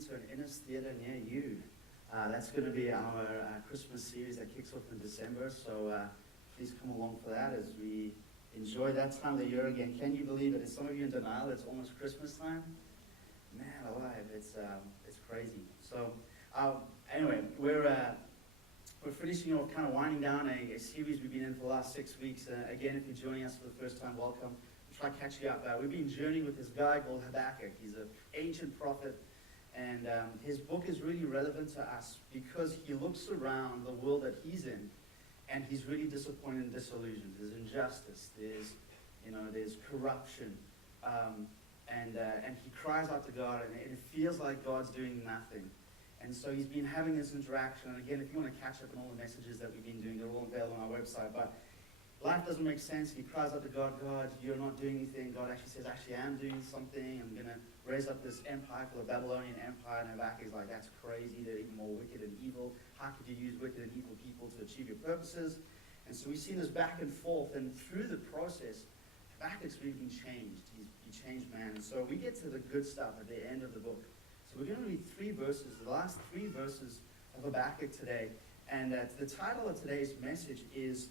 coming to an Innis theater near you. That's going to be our Christmas series that kicks off in December, so please come along for that as we enjoy that time of the year again. Can you believe it? Is some of you in denial? It's almost Christmas time. Man alive, it's crazy. So anyway, we're finishing off, kind of winding down a series we've been in for the last 6 weeks. Again, if you're joining us for the first time, welcome. We'll try to catch you up. We've been journeying with this guy called Habakkuk. He's an ancient prophet, and his book is really relevant to us because he looks around the world that he's in, and he's really disappointed and disillusioned. There's injustice. There's corruption. And he cries out to God, and it feels like God's doing nothing. And so he's been having this interaction. And again, if you want to catch up on all the messages that we've been doing, they're all available on our website. But life doesn't make sense. He cries out to God, God, you're not doing anything. God actually says, actually, I am doing something. I'm going to raise up this empire called the Babylonian Empire. And Habakkuk is like, that's crazy. They're even more wicked and evil. How could you use wicked and evil people to achieve your purposes? And so we've seen this back and forth. And through the process, Habakkuk's really been changed. He changed man. And so we get to the good stuff at the end of the book. So we're going to read 3 verses, the last 3 verses of Habakkuk today. And the title of today's message is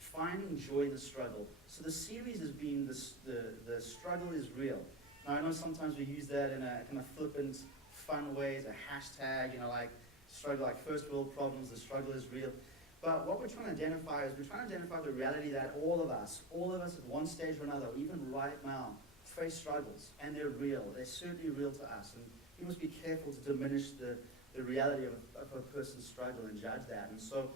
Finding Joy in the Struggle. So the series has been the struggle is real. Now I know sometimes we use that in a kind of flippant, fun way, as a hashtag, like struggle, like first world problems, the struggle is real. But what we're trying to identify is the reality that all of us at one stage or another, even right now, face struggles, and they're real. They're certainly real to us. And we must be careful to diminish the reality of a person's struggle and judge that. And so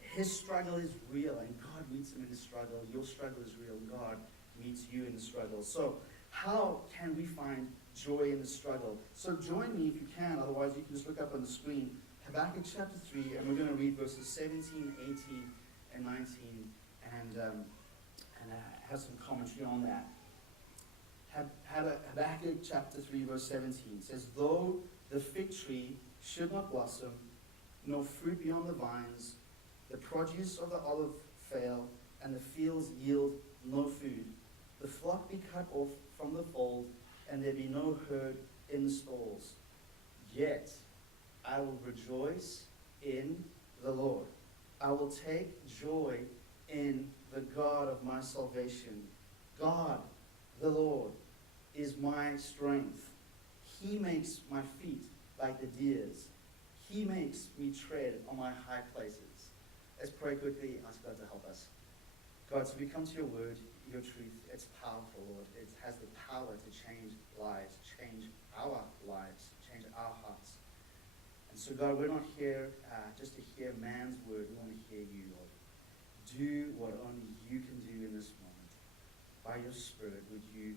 his struggle is real, and God meets him in his struggle. Your struggle is real, and God meets you in the struggle. So how can we find joy in the struggle? So join me if you can, otherwise you can just look up on the screen, Habakkuk chapter 3, and we're going to read verses 17, 18, and 19, and have some commentary on that. Habakkuk chapter 3, verse 17 says, though the fig tree should not blossom, nor fruit be on the vines, the produce of the olive fail, and the fields yield no food, the flock be cut off from the fold, and there be no herd in the stalls, yet I will rejoice in the Lord. I will take joy in the God of my salvation. God, the Lord, is my strength. He makes my feet like the deer's. He makes me tread on my high places. Let's pray quickly, ask God to help us. God, so we come to your word, your truth. It's powerful, Lord. It has the power to change lives, change our lives, change our hearts. And so, God, we're not here just to hear man's word. We want to hear you, Lord. Do what only you can do in this moment. By your Spirit, would you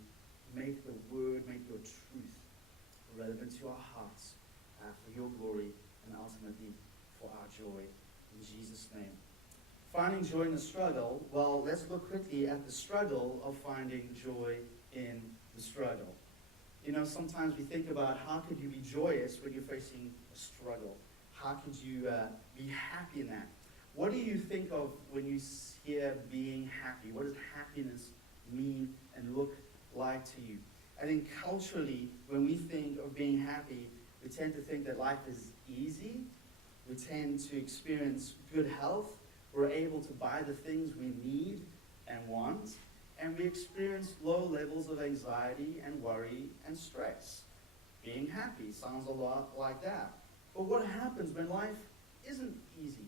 make the word, make your truth relevant to our hearts for your glory and ultimately for our joy. In Jesus' name. Finding joy in the struggle. Well, let's look quickly at the struggle of finding joy in the struggle. Sometimes we think about how could you be joyous when you're facing a struggle? How could you be happy in that? What do you think of when you hear being happy? What does happiness mean and look like to you? I think culturally, when we think of being happy, we tend to think that life is easy. We tend to experience good health. We're able to buy the things we need and want. And we experience low levels of anxiety and worry and stress. Being happy sounds a lot like that. But what happens when life isn't easy?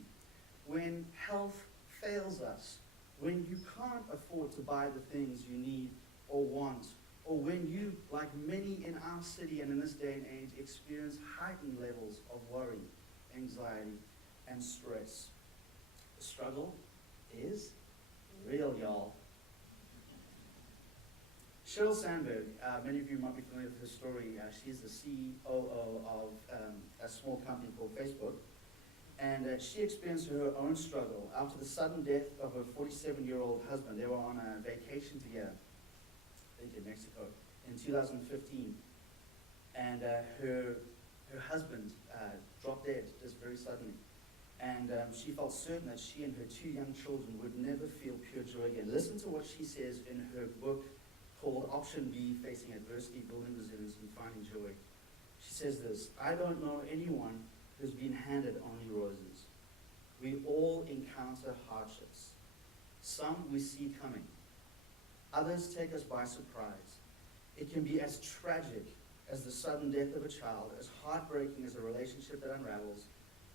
When health fails us? When you can't afford to buy the things you need or want? Or when you, like many in our city and in this day and age, experience heightened levels of worry, anxiety, and stress. The struggle is real, y'all. Sheryl Sandberg, many of you might be familiar with her story. She's the COO of a small company called Facebook. And she experienced her own struggle after the sudden death of her 47-year-old husband. They were on a vacation together, I think in Mexico, in 2015. And her husband dropped dead just very suddenly. And she felt certain that she and her 2 young children would never feel pure joy again. Listen to what she says in her book called Option B, Facing Adversity, Building Resilience, and Finding Joy. She says this, I don't know anyone who's been handed only roses. We all encounter hardships. Some we see coming. Others take us by surprise. It can be as tragic as the sudden death of a child, as heartbreaking as a relationship that unravels,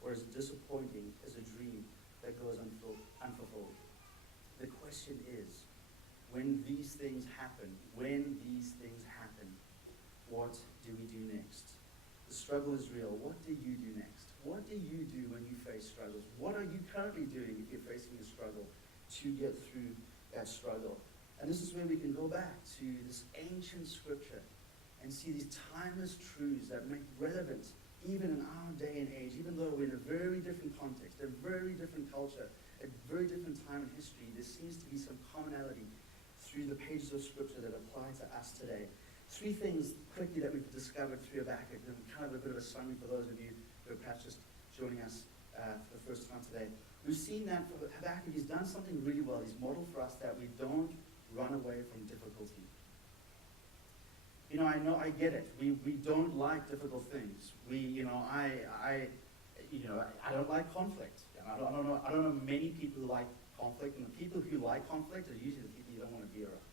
or as disappointing as a dream that goes unfulfilled. The question is, when these things happen, what do we do next? The struggle is real. What do you do next? What do you do when you face struggles? What are you currently doing if you're facing a struggle to get through that struggle? And this is where we can go back to this ancient scripture and see these timeless truths that make relevant even in our day and age, even though we're in a very different context, a very different culture, a very different time in history. There seems to be some commonality through the pages of scripture that apply to us today. 3 things quickly that we've discovered through Habakkuk, and kind of a bit of a summary for those of you who are perhaps just joining us for the first time today. We've seen that for Habakkuk, he's done something really well. He's modeled for us that we don't run away from difficulty. I get it. We don't like difficult things. I don't like conflict. I don't know many people who like conflict, and the people who like conflict are usually the people you don't want to be around.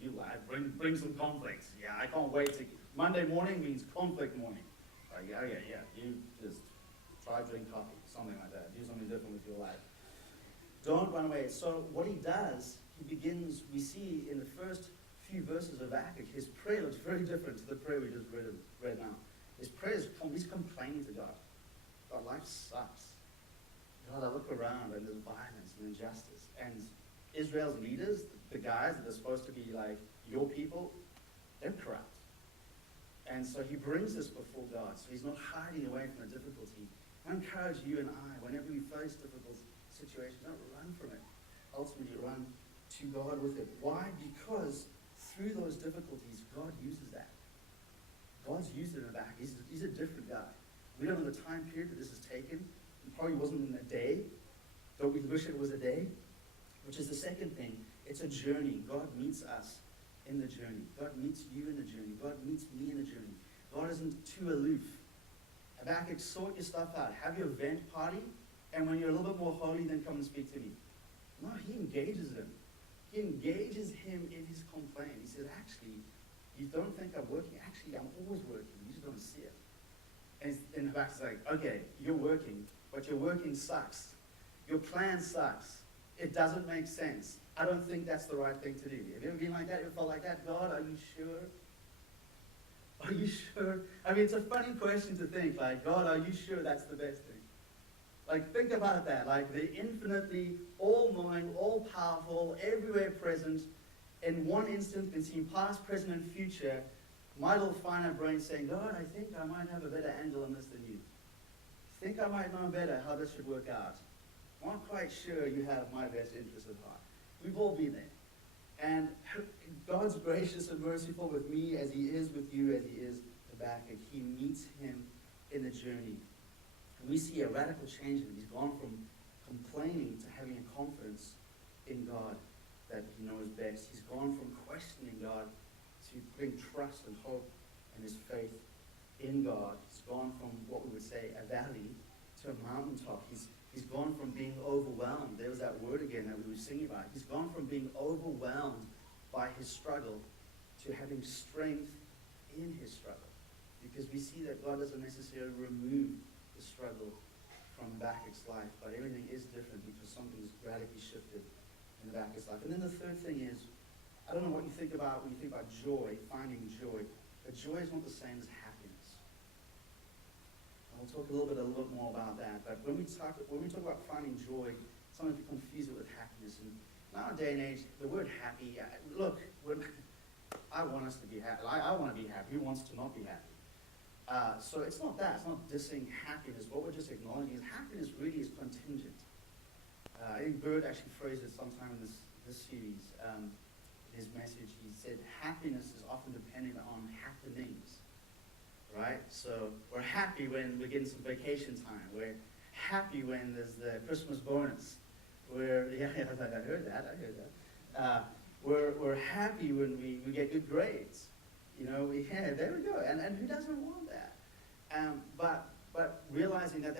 You bring some conflict. Yeah, I can't wait to. Monday morning means conflict morning. Yeah. You just try drink coffee, something like that. Do something different with your life. Don't run away. So what he does, we see in the first few verses of Habakkuk, his prayer looks very different to the prayer we just read now. His prayer is, he's complaining to God. God, life sucks. God, I look around and there's violence and injustice. And Israel's leaders, the guys that are supposed to be like your people, they're corrupt. And so he brings this before God. So he's not hiding away from the difficulty. I encourage you and I, whenever we face difficult situations, don't run from it. Ultimately, run to God with it. Why? Because through those difficulties, God uses that. God's used it in the back. He's a different guy. We don't know the time period that this is taken. It probably wasn't in a day. Don't we wish it was a day? Which is the second thing. It's a journey. God meets us in the journey. God meets you in the journey. God meets me in the journey. God isn't too aloof. Habakkuk, sort your stuff out. Have your vent party, and when you're a little bit more holy, then come and speak to me. No, he engages him. He engages him in his complaint. He says, actually, you don't think I'm working. Actually, I'm always working. You just don't see it. And Habakkuk's like, okay, you're working, but your working sucks. Your plan sucks. It doesn't make sense. I don't think that's the right thing to do. Have you ever been like that? You felt like that? God, are you sure? Are you sure? I mean, it's a funny question to think, like, God, are you sure that's the best thing? Like, think about that. Like, the infinitely all-knowing, all-powerful, everywhere present, in one instant can seem past, present, and future. My little finite brain saying, God, I think I might have a better angle on this than you. I think I might know better how this should work out. I'm not quite sure you have my best interest at heart. We've all been there. And God's gracious and merciful with me as he is with you, as he is Habakkuk. He meets him in the journey. And we see a radical change in him. He's gone from complaining to having a confidence in God that he knows best. He's gone from questioning God to putting trust and hope and his faith in God. He's gone from what we would say a valley to a mountaintop. He's gone from being overwhelmed. There was that word again that we were singing about. He's gone from being overwhelmed by his struggle to having strength in his struggle. Because we see that God doesn't necessarily remove the struggle from Habakkuk's life, but everything is different because something's radically shifted in Habakkuk's life. And then the third thing is, I don't know what you think about when you think about joy, finding joy, but joy is not the same as happiness. And we'll talk a little bit more about that. But when we talk about finding joy, sometimes we confuse it with happiness. And in our day and age, the word happy, look, I want us to be happy. I want to be happy. Who wants to not be happy? So it's not that. It's not dissing happiness. What we're just acknowledging is happiness really is contingent. I think Bird actually phrased it sometime in this series. His message, he said, happiness is often dependent on happenings. Right? So we're happy when we're getting some vacation time. We're happy when there's the Christmas bonus. I heard that. We're happy when we get good grades. Yeah, there we go. And who doesn't want that? But realizing that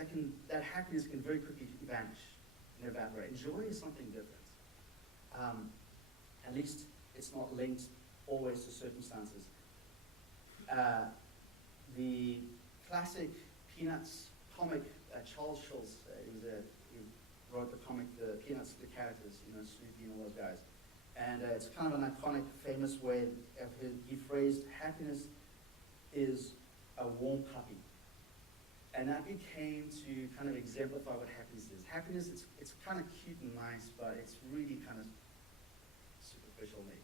happiness can very quickly vanish and evaporate. And joy is something different. At least it's not linked always to circumstances. The classic Peanuts comic, Charles Schulz, he wrote the comic, the Peanuts, the characters, Snoopy and all those guys. And it's kind of an iconic, famous way of he phrased happiness is a warm puppy. And that became to kind of exemplify what happiness is. Happiness, it's kind of cute and nice, but it's really kind of superficial maybe.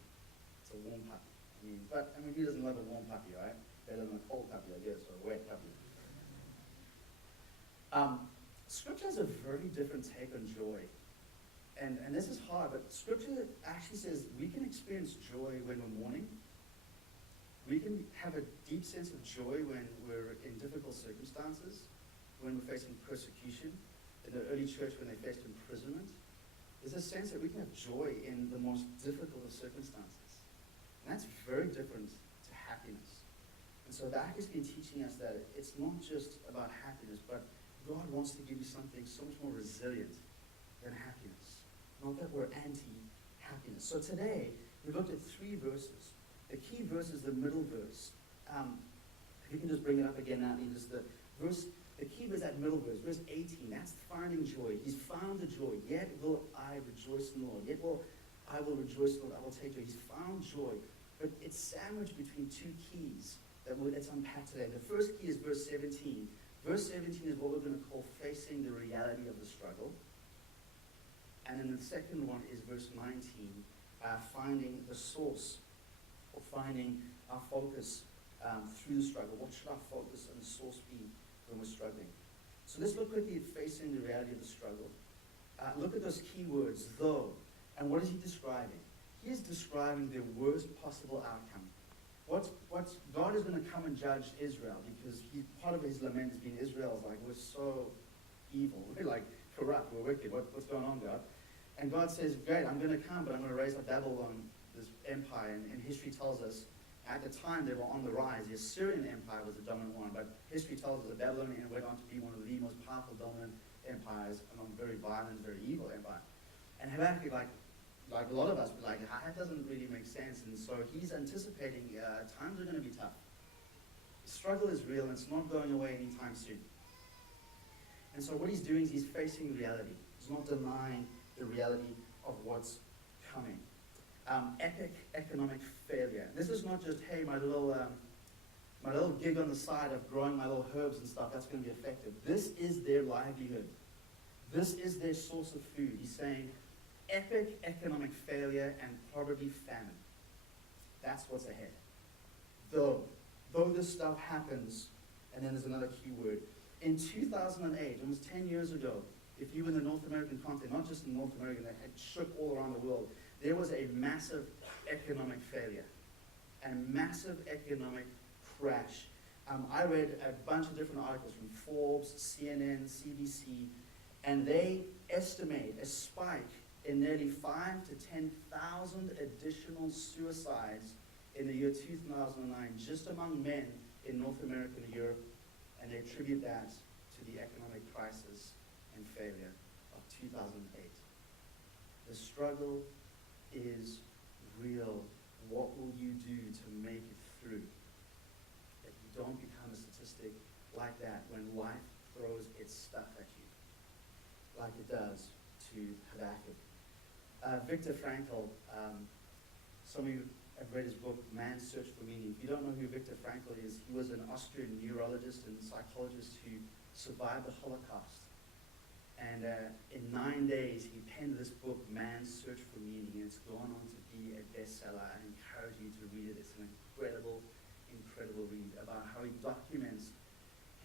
It's a warm puppy. Who doesn't love a warm puppy, right? Better than a cold puppy, I guess, or a wet puppy. Scripture has a very different take on joy. And this is hard, but Scripture actually says we can experience joy when we're mourning. We can have a deep sense of joy when we're in difficult circumstances, when we're facing persecution. In the early church, when they faced imprisonment, there's a sense that we can have joy in the most difficult of circumstances. And that's very different to happiness. And so that has been teaching us that it's not just about happiness, but God wants to give you something so much more resilient than happiness. Not that we're anti-happiness. So today, we looked at 3 verses. The key verse is the middle verse. If you can just bring it up again, Natalie, the key verse, that middle verse, verse 18, that's finding joy. He's found the joy. Yet will I rejoice in the Lord. Yet will I will rejoice in the Lord. I will take joy. He's found joy. But it's sandwiched between 2 keys that let's unpack today. The first key is verse 17. Verse 17 is what we're going to call facing the reality of the struggle. And then the second one is verse 19, finding the source, or finding our focus through the struggle. What should our focus and the source be when we're struggling? So let's look quickly at facing the reality of the struggle. Look at those key words, though. And what is he describing? He is describing the worst possible outcome. God is going to come and judge Israel, because part of his lament has been Israel's like, we're so evil. We're like corrupt. We're wicked. What's going on, God? And God says, great, I'm going to come, but I'm going to raise up Babylon, this empire. And history tells us, at the time they were on the rise. The Assyrian Empire was the dominant one, but history tells us that Babylonian went on to be one of the most powerful dominant empires, and a very violent, very evil empire. And Habakkuk, like a lot of us, be like, that doesn't really make sense. And so he's anticipating times are going to be tough. The struggle is real, and it's not going away anytime soon. And so what he's doing is he's facing reality. He's not denying the reality of what's coming. Epic economic failure. This is not just, hey, my little gig on the side of growing my little herbs and stuff, that's going to be effective. This is their livelihood. This is their source of food. He's saying epic economic failure and probably famine. That's what's ahead. Though this stuff happens, and then there's another key word. In 2008, almost 10 years ago, if you were in the North American continent, not just in North America, that had shook all around the world, there was a massive economic failure and massive economic crash. I read a bunch of different articles from Forbes, CNN, CBC, and they estimate a spike in nearly 5,000 to 10,000 additional suicides in the year 2009, just among men in North America and Europe, and they attribute that to the economic crisis and failure of 2008. The struggle is real. What will you do to make it through? That you don't become a statistic like that when life throws its stuff at you, like it does to Habakkuk. Viktor Frankl, some of you have read his book, Man's Search for Meaning. If you don't know who Viktor Frankl is, he was an Austrian neurologist and psychologist who survived the Holocaust. And in 9 days, he penned this book, Man's Search for Meaning, and it's gone on to be a bestseller. I encourage you to read it. It's an incredible, incredible read about how he documents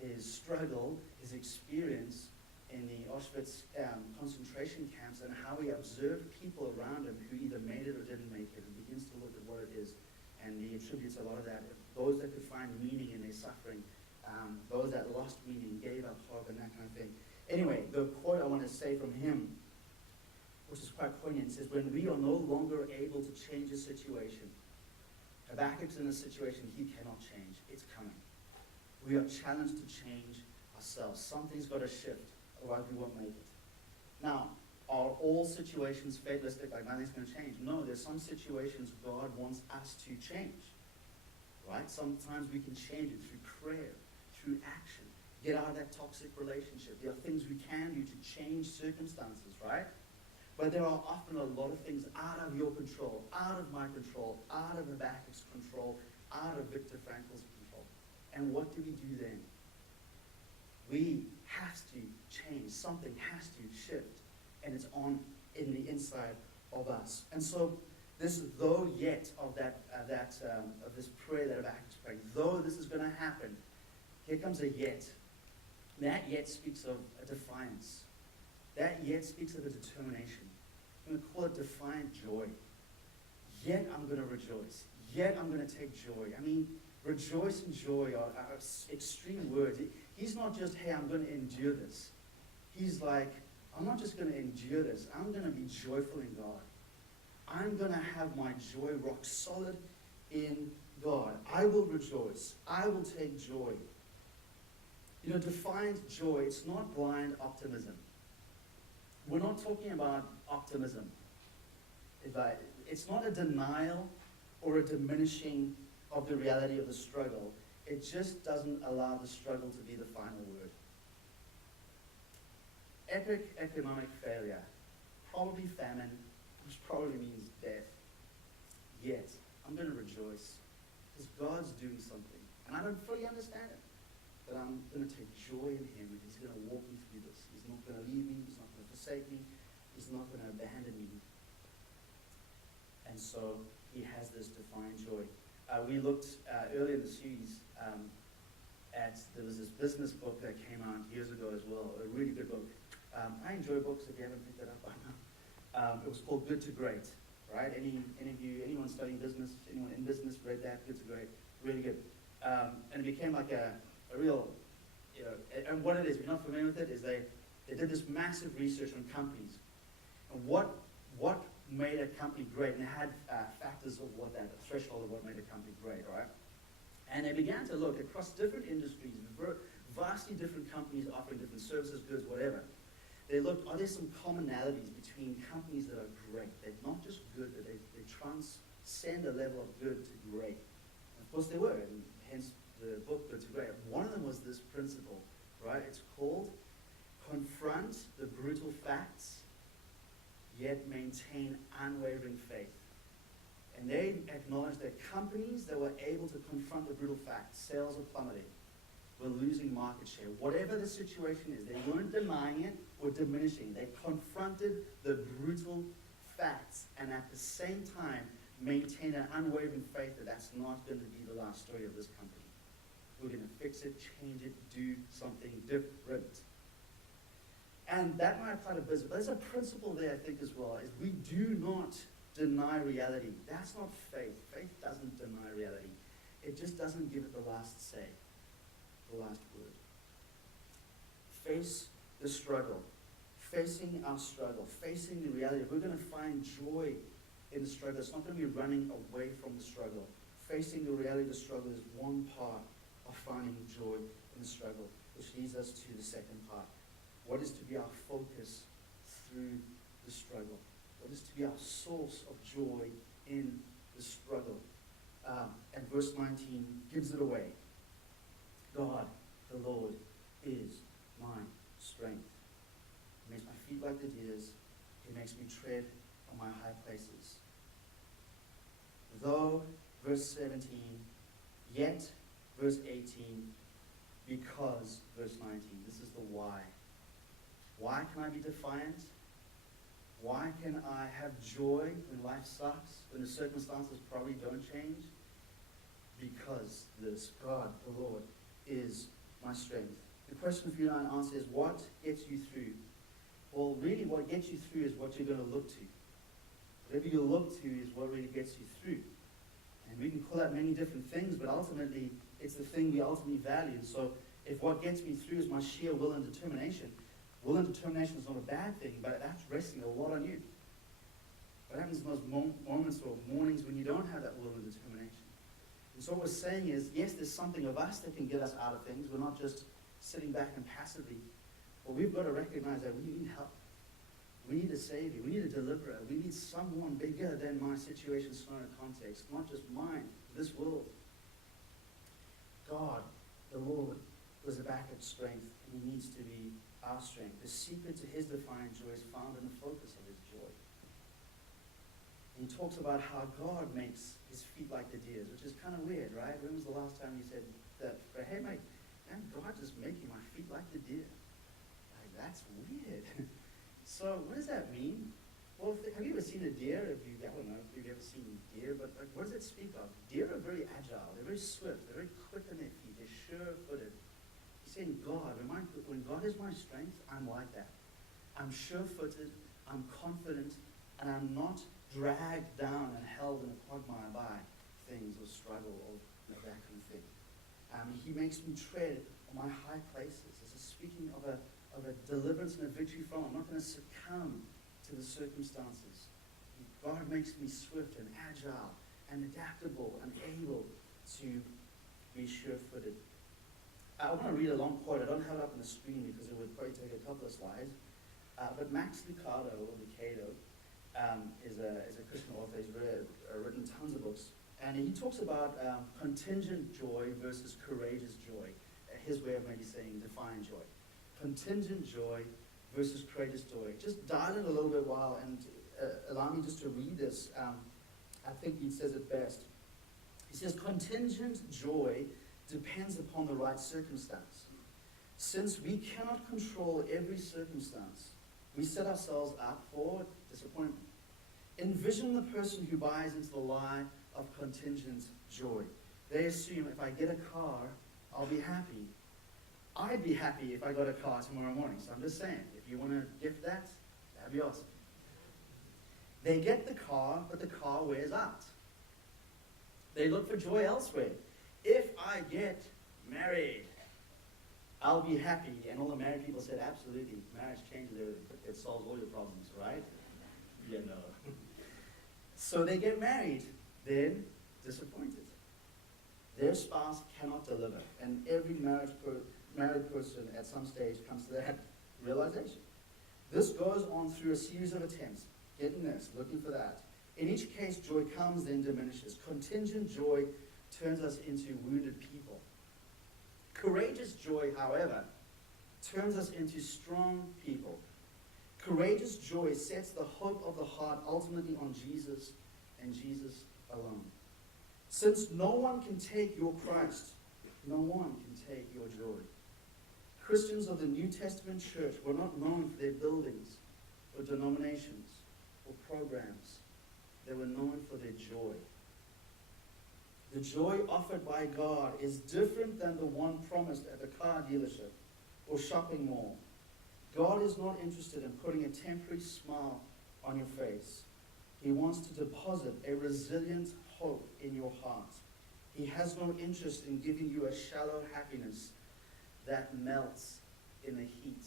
his struggle, his experience in the Auschwitz concentration camps, and how he observed people around him who either made it or didn't make it, and begins to look at what it is. And he attributes a lot of that. Those that could find meaning in their suffering, those that lost meaning, gave up hope, and that kind of thing. Anyway, the quote I want to say from him, which is quite poignant, says, when we are no longer able to change a situation, Habakkuk's in a situation he cannot change. It's coming. We are challenged to change ourselves. Something's got to shift, otherwise we won't make it. Now, are all situations fatalistic, like nothing's going to change? No, there's some situations God wants us to change, right? Sometimes we can change it through prayer, through action. Get out of that toxic relationship. There are things we can do to change circumstances, right? But there are often a lot of things out of your control, out of my control, out of Habakkuk's control, out of Viktor Frankl's control. And what do we do then? We have to change. Something has to shift. And it's on in the inside of us. And so this though yet of of this prayer that Habakkuk's praying, though this is going to happen, here comes a yet. That yet speaks of a defiance. That yet speaks of a determination. I'm going to call it defiant joy. Yet I'm going to rejoice. Yet I'm going to take joy. I mean, rejoice and joy are extreme words. He's not just, hey, I'm going to endure this. He's like, I'm not just going to endure this. I'm going to be joyful in God. I'm going to have my joy rock solid in God. I will rejoice. I will take joy. You know, defiant joy, it's not blind optimism. We're not talking about optimism. It's not a denial or a diminishing of the reality of the struggle. It just doesn't allow the struggle to be the final word. Epic economic failure, probably famine, which probably means death. Yet, I'm going to rejoice because God's doing something. And I don't fully understand it. But I'm going to take joy in him, and he's going to walk me through this. He's not going to leave me. He's not going to forsake me. He's not going to abandon me. And so he has this defiant joy. We looked earlier in the series there was this business book that came out years ago as well, a really good book. I enjoy books if you haven't picked it up by now. It was called Good to Great, right? Anyone studying business, anyone in business read that? Good to Great, really good. And it became like a real, and what it is, if you're not familiar with it, is they did this massive research on companies. And what made a company great, and they had factors of what that, threshold of what made a company great, right? And they began to look across different industries, vastly different companies offering different services, goods, whatever. They looked, are there some commonalities between companies that are great? They're not just good, but they transcend a level of good to great. And of course they were, and hence the book Good to Great. One of them was this principle, right? It's called confront the brutal facts, yet maintain unwavering faith. And they acknowledged that companies that were able to confront the brutal facts, sales are plummeting, were losing market share. Whatever the situation is, they weren't denying it or diminishing. They confronted the brutal facts and at the same time maintained an unwavering faith that that's not going to be the last story of this company. We're going to fix it, change it, do something different. And that might apply to business. But there's a principle there, I think, as well, is we do not deny reality. That's not faith. Faith doesn't deny reality. It just doesn't give it the last say, the last word. Face the struggle. Facing our struggle. Facing the reality. If we're going to find joy in the struggle, it's not going to be running away from the struggle. Facing the reality of the struggle is one part of finding joy in the struggle, which leads us to the second part. What is to be our focus through the struggle? What is to be our source of joy in the struggle? And verse 19 gives it away. God, the Lord, is my strength. He makes my feet like the deer's. He makes me tread on my high places. Though, verse 17, yet, verse 18, because, verse 19. This is the why. Why can I be defiant? Why can I have joy when life sucks, when the circumstances probably don't change? Because this, God, the Lord, is my strength. The question for you and I to answer is, what gets you through? Well, really what gets you through is what you're going to look to. Whatever you look to is what really gets you through. And we can call that many different things, but ultimately, it's the thing we ultimately value. So if what gets me through is my sheer will and determination, will and determination is not a bad thing, but that's resting a lot on you. What happens in those moments or mornings when you don't have that will and determination? And so what we're saying is, yes, there's something of us that can get us out of things. We're not just sitting back and passively. But we've got to recognize that we need help. We need a Savior. We need a deliverer. We need someone bigger than my situation, scenario, context. Not just mine, this world. God, the Lord, was Habakkuk's strength, and He needs to be our strength. The secret to His divine joy is found in the focus of His joy. And He talks about how God makes His feet like the deer's, which is kind of weird, right? When was the last time you said that? Hey, mate, man, God is making my feet like the deer. Like, that's weird. So what does that mean? Well, have you ever seen a deer? I don't know if you've ever seen deer, but like, what does it speak of? Deer are very agile. They're very swift. They're very quick on their feet. They're sure-footed. He's saying, God, when God is my strength, I'm like that. I'm sure-footed. I'm confident, and I'm not dragged down and held in a quagmire by things or struggle or that kind of thing. He makes me tread on my high places. This is speaking of a deliverance and a victory from. I'm not going to succumb to the circumstances. God makes me swift and agile and adaptable and able to be sure-footed. I want to read a long quote. I don't have it up on the screen because it would probably take a couple of slides. But Max Lucado, or Lucado, is a Christian author. He's written tons of books. And he talks about contingent joy versus courageous joy. His way of maybe saying define joy. Contingent joy versus courageous joy. Just dial in a little bit while and allow me just to read this. I think he says it best. He says, contingent joy depends upon the right circumstance. Since we cannot control every circumstance, we set ourselves up for disappointment. Envision the person who buys into the lie of contingent joy. They assume if I get a car, I'll be happy. I'd be happy if I got a car tomorrow morning. So I'm just saying, if you want to gift that, that'd be awesome. They get the car, but the car wears out. They look for joy elsewhere. If I get married, I'll be happy. And all the married people said, absolutely. Marriage changes everything. It solves all your problems, right? Yeah, no. So they get married, then disappointed. Their spouse cannot deliver. And every married person at some stage comes to that realization. This goes on through a series of attempts. Getting this, looking for that. In each case, joy comes, then diminishes. Contingent joy turns us into wounded people. Courageous joy, however, turns us into strong people. Courageous joy sets the hope of the heart ultimately on Jesus and Jesus alone. Since no one can take your Christ, no one can take your joy. Christians of the New Testament church were not known for their buildings or denominations or programs. They were known for their joy. The joy offered by God is different than the one promised at the car dealership or shopping mall. God is not interested in putting a temporary smile on your face. He wants to deposit a resilient hope in your heart. He has no interest in giving you a shallow happiness that melts in the heat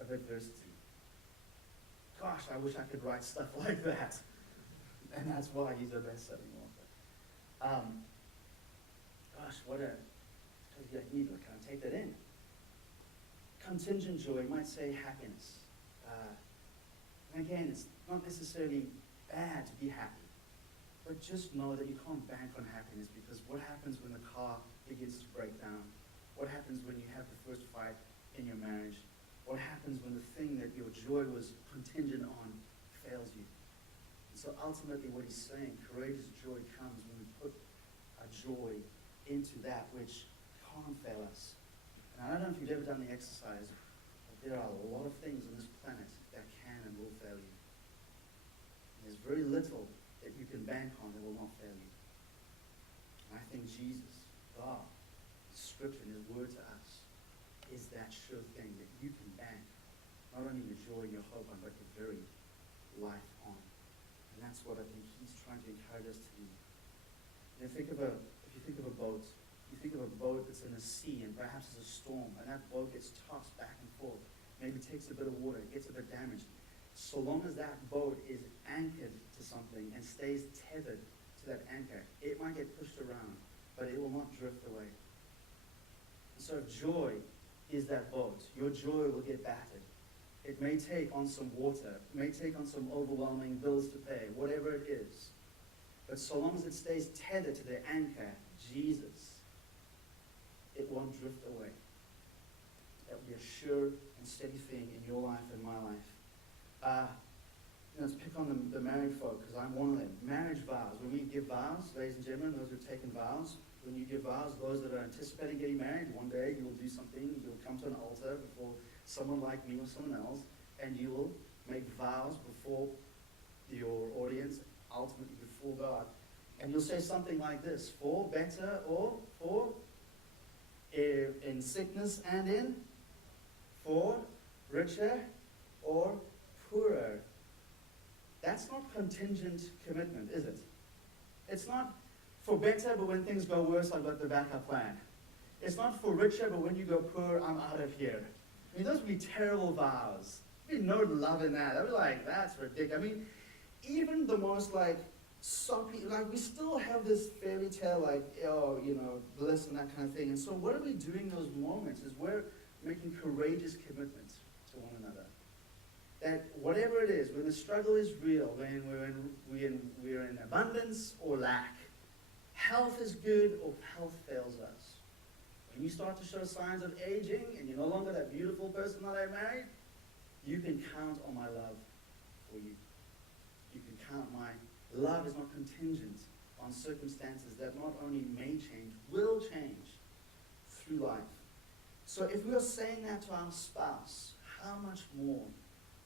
of adversity. Gosh, I wish I could write stuff like that. And that's why he's a best-selling author. Gosh, what a... You need to kind of take that in. Contingent joy, might say happiness. And again, it's not necessarily bad to be happy. But just know that you can't bank on happiness, because what happens when the car begins to break down? What happens when you have the first fight in your marriage? What happens when the thing that your joy was contingent on fails you? And so ultimately what he's saying, courageous joy comes when we put our joy into that which can't fail us. And I don't know if you've ever done the exercise, but there are a lot of things on this planet that can and will fail you. And there's very little that you can bank on that will not fail you. And I think Jesus, God, His Scripture and His Word to us is that sure thing that you can bank not only your joy and your hope on, but your very life on. And that's what I think He's trying to encourage us to do. And if you think of a boat, you think of a boat that's in the sea and perhaps there's a storm, and that boat gets tossed back and forth. Maybe takes a bit of water, gets a bit damaged. So long as that boat is anchored to something and stays tethered to that anchor, it might get pushed around, but it will not drift away. And so if joy is that boat, your joy will get battered. It may take on some water, it may take on some overwhelming bills to pay, whatever it is. But so long as it stays tethered to the anchor, Jesus, it won't drift away. That will be a sure and steady thing in your life and my life. Let's pick on the married folk, because I'm one of them. Marriage vows. When we give vows, ladies and gentlemen, those who've taken vows, when you give vows, those that are anticipating getting married, one day you will do something, you'll come to an altar before someone like me or someone else, and you will make vows before your audience, ultimately before God. And you'll say something like this: for better or for in sickness and in, for richer or poorer. That's not contingent commitment, is it? It's not for better, but when things go worse, I've got the backup plan. It's not for richer, but when you go poor, I'm out of here. I mean, those would be terrible vows. There'd be no love in that. I'd be like, that's ridiculous. I mean, even the most soppy, we still have this fairy tale, bliss and that kind of thing. And so what are we doing in those moments is we're making courageous commitments to one another. That whatever it is, when the struggle is real, when we're in abundance or lack, health is good or health fails us. When you start to show signs of aging and you're no longer that beautiful person that I married, you can count on my love for you. You can count my love is not contingent on circumstances that not only may change, will change through life. So if we are saying that to our spouse, how much more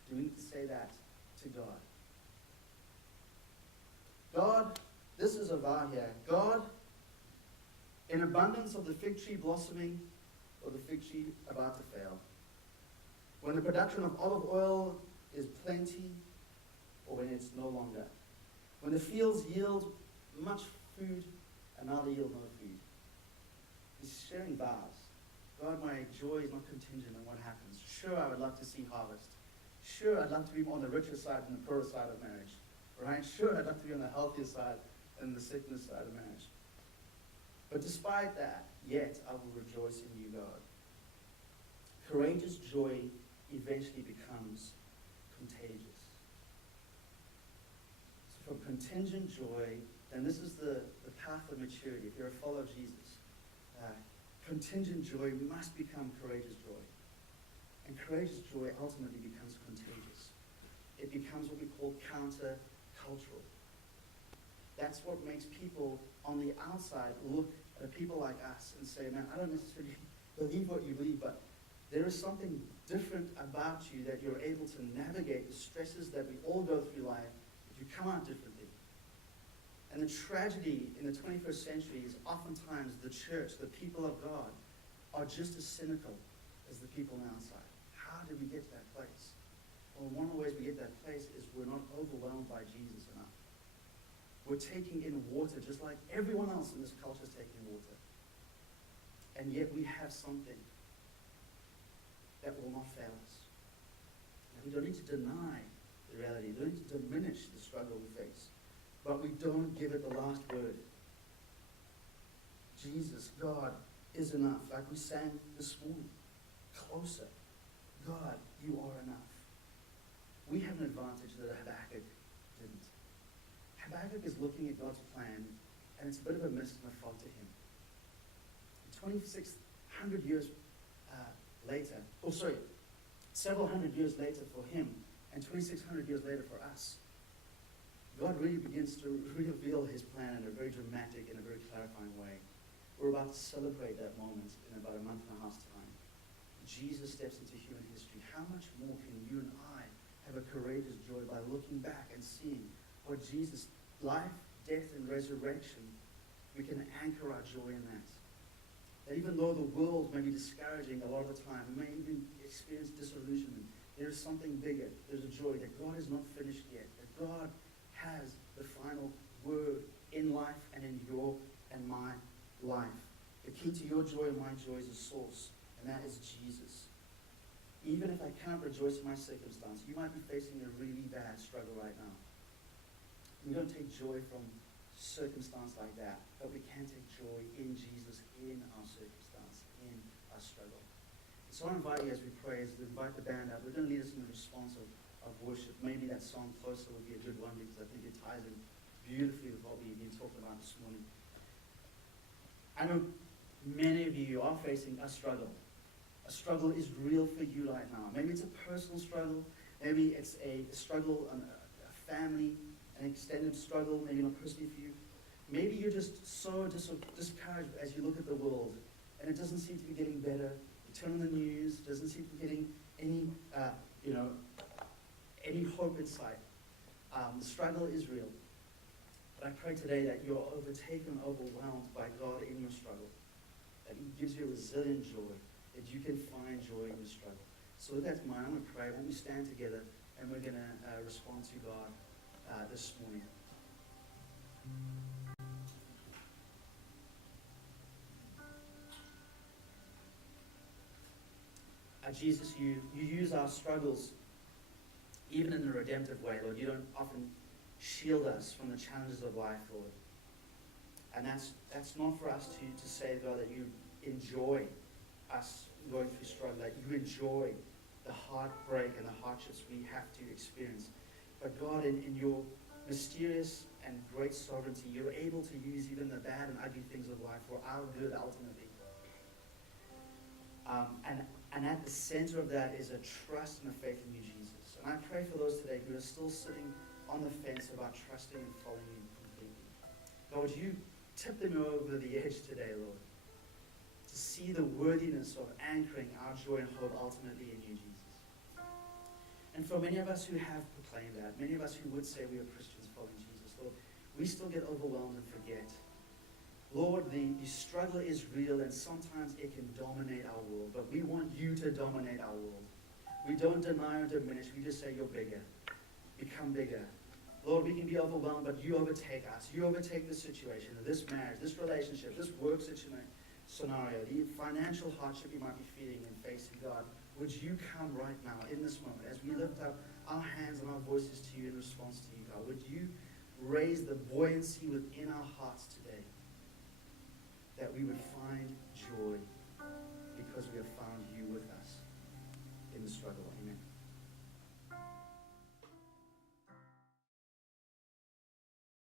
do we need to say that to God? God, this is a vow here. God, in abundance of the fig tree blossoming or the fig tree about to fail. When the production of olive oil is plenty or when it's no longer. When the fields yield much food and now they yield no food. He's sharing vows. God, my joy is not contingent on what happens. Sure, I would love to see harvest. Sure, I'd love to be on the richer side than the poorer side of marriage. Right? Sure, I'd love to be on the healthier side than the sickness side of marriage. But despite that, yet I will rejoice in you, God. Courageous joy eventually becomes contagious. So from contingent joy, and this is the path of maturity. If you're a follower of Jesus, contingent joy must become courageous joy. And courageous joy ultimately becomes contagious. It becomes what we call counter-cultural. That's what makes people on the outside look at people like us and say, man, I don't necessarily believe what you believe, but there is something different about you that you're able to navigate the stresses that we all go through life if you come out differently. And the tragedy in the 21st century is oftentimes the church, the people of God, are just as cynical as the people on the outside. How did we get to that place? Well, one of the ways we get to that place is we're not overwhelmed by Jesus enough. We're taking in water just like everyone else in this culture is taking water. And yet we have something that will not fail us. And we don't need to deny the reality. We don't need to diminish the struggle we face. But we don't give it the last word. Jesus, God, is enough. Like we sang this morning. Closer. God, you are enough. We have an advantage that Habakkuk didn't. Habakkuk is looking at God's plan, and it's a bit of a mist and a fog to him. 2,600 years later, several hundred years later for him, and 2,600 years later for us, God really begins to reveal his plan in a very dramatic and a very clarifying way. We're about to celebrate that moment in about a month and a half's time. Jesus steps into human history. How much more can you and I have a courageous joy by looking back and seeing what Jesus' life, death, and resurrection, we can anchor our joy in that. That even though the world may be discouraging a lot of the time, we may even experience disillusionment, there is something bigger. There's a joy that God is not finished yet, that God has the final word in life and in your and my life. The key to your joy and my joy is a source, and that is Jesus. Even if I can't rejoice in my circumstance, you might be facing a really bad struggle right now. We don't take joy from circumstance like that, but we can take joy in Jesus, in our circumstance, in our struggle. So I invite you as we pray, as we invite the band up, we're going to lead us in the response of worship. Maybe that song Closer would be a good one, because I think it ties in beautifully with what we've been talking about this morning. I know many of you are facing a struggle. A struggle is real for you right now. Maybe it's a personal struggle. Maybe it's a struggle on a family, an extended struggle, maybe not personally for you. Maybe you're just so discouraged as you look at the world, and it doesn't seem to be getting better. You turn on the news, it doesn't seem to be getting any hope in sight. The struggle is real. But I pray today that you're overtaken, overwhelmed by God in your struggle, that He gives you a resilient joy, that you can find joy in your struggle. So with that in mind, I'm going to pray. When we stand together, and we're going to respond to God this morning. Jesus, you use our struggles even in a redemptive way, Lord. You don't often shield us from the challenges of life, Lord. And that's not for us to say, God, that you enjoy us going through struggle, that you enjoy the heartbreak and the hardships we have to experience. But God, in your mysterious and great sovereignty, you're able to use even the bad and ugly things of life for our good ultimately. And at the center of that is a trust and a faith in you, Jesus. And I pray for those today who are still sitting on the fence about trusting and following you completely. God, would you tip them over the edge today, Lord, to see the worthiness of anchoring our joy and hope ultimately in you, Jesus. And for many of us who have proclaimed that, many of us who would say we are Christians following Jesus, Lord, we still get overwhelmed and forget. Lord, the struggle is real, and sometimes it can dominate our world, but we want you to dominate our world. We don't deny or diminish, we just say you're bigger. Become bigger. Lord, we can be overwhelmed, but you overtake us. You overtake this situation, this marriage, this relationship, this work scenario, the financial hardship you might be feeling and facing, God. Would you come right now in this moment as we lift up our hands and our voices to you in response to you, God? Would you raise the buoyancy within our hearts today, that we would find